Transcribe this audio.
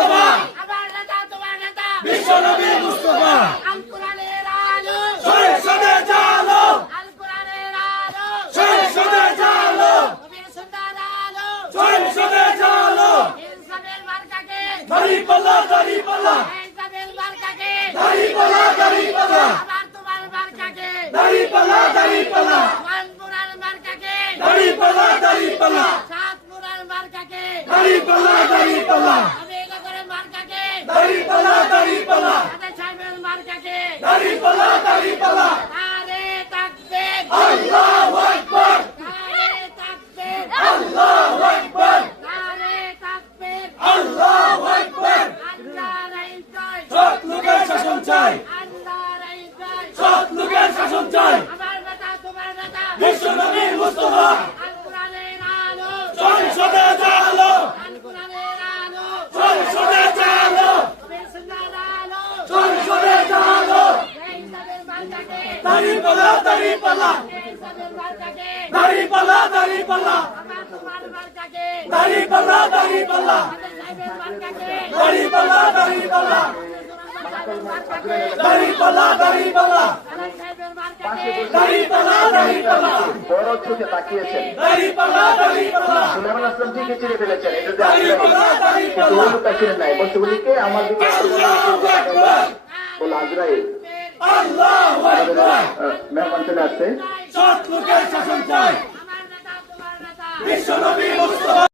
মুস্তাফা আমার নেতা তোমার নেতা বিশ্বনবী মুস্তাফা আল কোরআনের আলো সংসদে জালো আল কোরআনের আলো সংসদে জালো নবীর সুন্নাহর আলো সংসদে জালো ইনসাফের মার্কাকে দাঁড়িপাল্লা দাঁড়িপাল্লা ইনসাফের মার্কাকে দাঁড়িপাল্লা দাঁড়িপাল্লা আমার তোমার মার্কাকে দাঁড়িপাল্লা দাঁড়িপাল্লা মানপুরার মার্কাকে দাঁড়িপাল্লা দাঁড়িপাল্লা সাতপুরার মার্কাকে দাঁড়িপাল্লা দাঁড়িপাল্লা নবীনগরের মার্কাকে দাঁড়িপাল্লা দাঁড়িপাল্লা সাথে সাহেবের মার্কাকে দাঁড়িপাল্লা দাঁড়িপাল্লা নারে তাকবীর আল্লাহু আকবার নারে তাকবীর আল্লাহু আকবার নারে তাকবীর আল্লাহু আকবার আল্লাহর ইজ্জত সৎ লোকের শাসন চাই আল্লাহর ইজ্জত সৎ লোকের শাসন চাই আমার নেতা তোমার নেতা বিশ্বনবী মুস্তাফা আল কোরআনের আলো সংসদে জালো আল কোরআনের আলো সংসদে জালো নবীর সুন্নাহর আলো সংসদে জালো ইনসাফের মার্কাকে দাঁড়িপাল্লা দাঁড়িপাল্লা ইনসাফের মার্কাকে দাঁড়িপাল্লা দাঁড়িপাল্লা আমার তোমার মার্কাকে দাঁড়িপাল্লা দাঁড়িপাল্লা সাথে সাহেবের মার্কাকে দাঁড়িপাল্লা দাঁড়িপাল্লা মার্কাকে দাঁড়িপাল্লা দাঁড়িপাল্লা সাথে সাহেবের মার্কাকে দাঁড়িপাল্লা দাঁড়িপাল্লা বড় চোখে তাকিয়েছেন দাঁড়িপাল্লা দাঁড়িপাল্লা সুলাইমান আসলামজিকে চিনে ফেলেছেন এটা যে দাঁড়িপাল্লা কিন্তু দাঁড়িপাল্লা ওই তাকিয়ে নাই বলতে বলিকে আমার দিকে আল্লাহু আকবার বলে আজরাইল আল্লাহু আকবার মেহমান চলে আসছে সৎ লোকের শাসন চাই আমার নেতা তোমার নেতা বিশ্বনবী মুস্তাফা